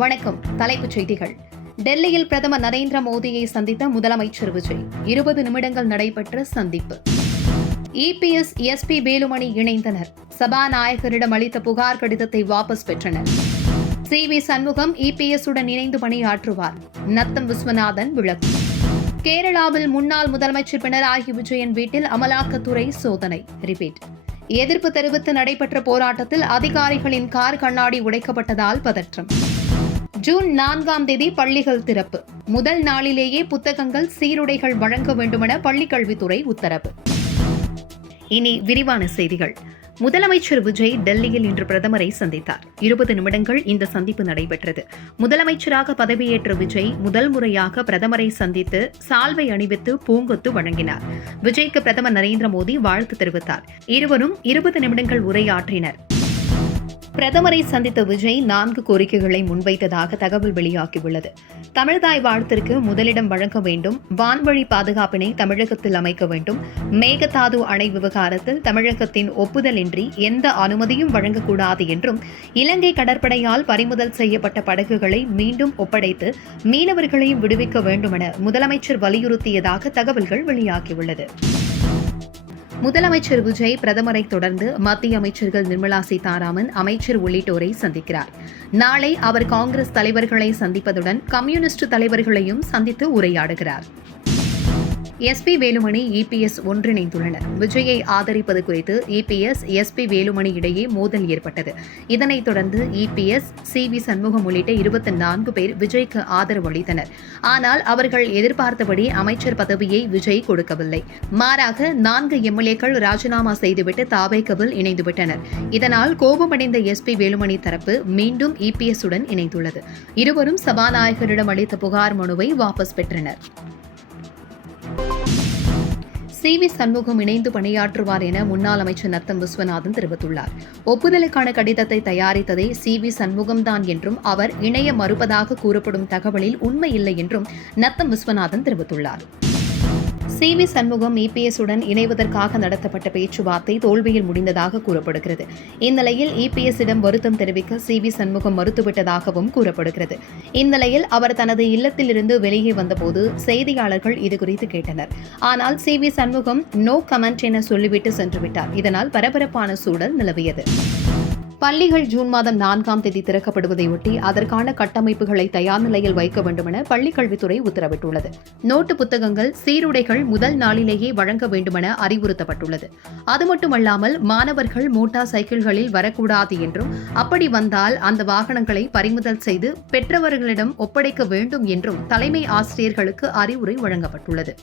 வணக்கம். தலைப்புச் செய்திகள். டெல்லியில் பிரதமர் நரேந்திர மோடியை சந்தித்த முதலமைச்சர் விஜய். 20 நிமிடங்கள் நடைபெற்ற சந்திப்பு. இபிஎஸ், எஸ்பி வேலுமணி இணைந்தனர். சபாநாயகரிடம் அளித்த புகார் கடிதத்தை வாபஸ் பெற்றனர். சி.வி. சண்முகம் இபிஎஸ் உடன் இணைந்து பணியாற்றுவார். நத்தம் விஸ்வநாதன் விளக்கு. கேரளாவில் முன்னாள் முதலமைச்சர் பினராயி விஜயன் வீட்டில் அமலாக்கத்துறை சோதனை. ரிப்பீட். எதிர்ப்பு தெரிவித்து நடைபெற்ற போராட்டத்தில் அதிகாரிகளின் கார் கண்ணாடி உடைக்கப்பட்டதால் பதற்றம். ஜூன் 4ஆம் தேதி பள்ளிகள் திறப்பு. முதல் நாளிலேயே புத்தகங்கள், சீருடைகள் வழங்க வேண்டுமென பள்ளிக்கல்வித்துறை உத்தரவு. இனி விரிவான செய்திகள். முதலமைச்சர் விஜய் டெல்லியில் இன்று பிரதமரை சந்தித்தார். 20 நிமிடங்கள் இந்த சந்திப்பு நடைபெற்றது. முதலமைச்சராக பதவியேற்ற விஜய் முதல் முறையாக பிரதமரை சந்தித்து சால்வை அணிவித்து பூங்கொத்து வழங்கினார். விஜய்க்கு பிரதமர் நரேந்திர மோடி வாழ்த்து தெரிவித்தார். இருவரும் 20 நிமிடங்கள் உரையாற்றினர். பிரதமரை சந்தித்த விஜய் 4 கோரிக்கைகளை முன்வைத்ததாக தகவல் வெளியாகியுள்ளது. தமிழ்தாய் வாழ்த்திற்கு முதலிடம் வழங்க வேண்டும், வான்வழி பாதுகாப்பினை தமிழகத்தில் அமைக்க வேண்டும், மேகதாது அணை விவகாரத்தில் தமிழகத்தின் ஒப்புதலின்றி எந்த அனுமதியும் வழங்கக்கூடாது என்றும், இலங்கை கடற்படையால் பறிமுதல் செய்யப்பட்ட படகுகளை மீண்டும் ஒப்படைத்து மீனவர்களையும் விடுவிக்க வேண்டுமென முதலமைச்சர் வலியுறுத்தியதாக தகவல்கள் வெளியாகியுள்ளது. முதலமைச்சர் விஜய் பிரதமரை தொடர்ந்து மத்திய அமைச்சர்கள் நிர்மலா சீதாராமன், அமைச்சர் உள்ளிட்டோரை சந்திக்கிறார். நாளை அவர் காங்கிரஸ் தலைவர்களை சந்திப்பதுடன் கம்யூனிஸ்ட் தலைவர்களையும் சந்தித்து உரையாடுகிறார். எஸ்பி வேலுமணி, இபிஎஸ் ஒன்றிணைந்துள்ளனர். விஜயை ஆதரிப்பது குறித்து இபிஎஸ், எஸ்பி வேலுமணி இடையே மோதல் ஏற்பட்டது. இதனைத் தொடர்ந்து இபிஎஸ், சி.வி. சண்முகம் உள்ளிட்ட 24 பேர் விஜய்க்கு ஆதரவு அளித்தனர். ஆனால் அவர்கள் எதிர்பார்த்தபடி அமைச்சர் பதவியை விஜய் கொடுக்கவில்லை. மாறாக 4 எம்எல்ஏக்கள் ராஜினாமா செய்துவிட்டு தாவேகவில் இணைந்துவிட்டனர். இதனால் கோபமடைந்த எஸ்பி வேலுமணி தரப்பு மீண்டும் இபிஎஸ் உடன் இணைந்துள்ளது. இருவரும் சபாநாயகரிடம் அளித்த புகார் மனுவை வாபஸ் பெற்றனர். சி.வி. சண்முகம் இணைந்து பணியாற்றுவார் என முன்னாள் அமைச்சர் நத்தம் விஸ்வநாதன் தெரிவித்துள்ளார். ஒப்புதலுக்கான கடிதத்தை தயாரித்ததே சி.வி. சண்முகம்தான் என்றும், அவர் இணைய மறுப்பதாக கூறப்படும் தகவலில் உண்மையில்லை என்றும் நத்தம் விஸ்வநாதன் தெரிவித்துள்ளார். சி.வி. சண்முகம் இபிஎஸ் உடன் இணைவதற்காக நடத்தப்பட்ட பேச்சுவார்த்தை தோல்வியில் முடிந்ததாக கூறப்படுகிறது. இந்நிலையில் இபிஎஸ்ஸிடம் வருத்தம் தெரிவிக்க சி.வி. சண்முகம் மறுத்துவிட்டதாகவும் கூறப்படுகிறது. இந்நிலையில் அவர் தனது இல்லத்திலிருந்து வெளியே வந்தபோது செய்தியாளர்கள் இதுகுறித்து கேட்டனர். ஆனால் சி.வி. சண்முகம் நோ கமெண்ட் என சொல்லிவிட்டு சென்றுவிட்டார். இதனால் பரபரப்பான சூழல் நிலவியது. பள்ளிகள் ஜூன் மாதம் 4ஆம் தேதி திறக்கப்படுவதையொட்டி அதற்கான கட்டமைப்புகளை தயார் நிலையில் வைக்க வேண்டுமென பள்ளிக்கல்வித்துறை உத்தரவிட்டுள்ளது. நோட்டு புத்தகங்கள், சீருடைகள் முதல் நாளிலேயே வழங்க வேண்டுமென அறிவுறுத்தப்பட்டுள்ளது. அது மட்டுமல்லாமல் மாணவர்கள் மோட்டார் சைக்கிள்களில் வரக்கூடாது என்றும், அப்படி வந்தால் அந்த வாகனங்களை பறிமுதல் செய்து பெற்றவர்களிடம் ஒப்படைக்க வேண்டும் என்றும் தலைமை ஆசிரியர்களுக்கு அறிவுரை வழங்கப்பட்டுள்ளது.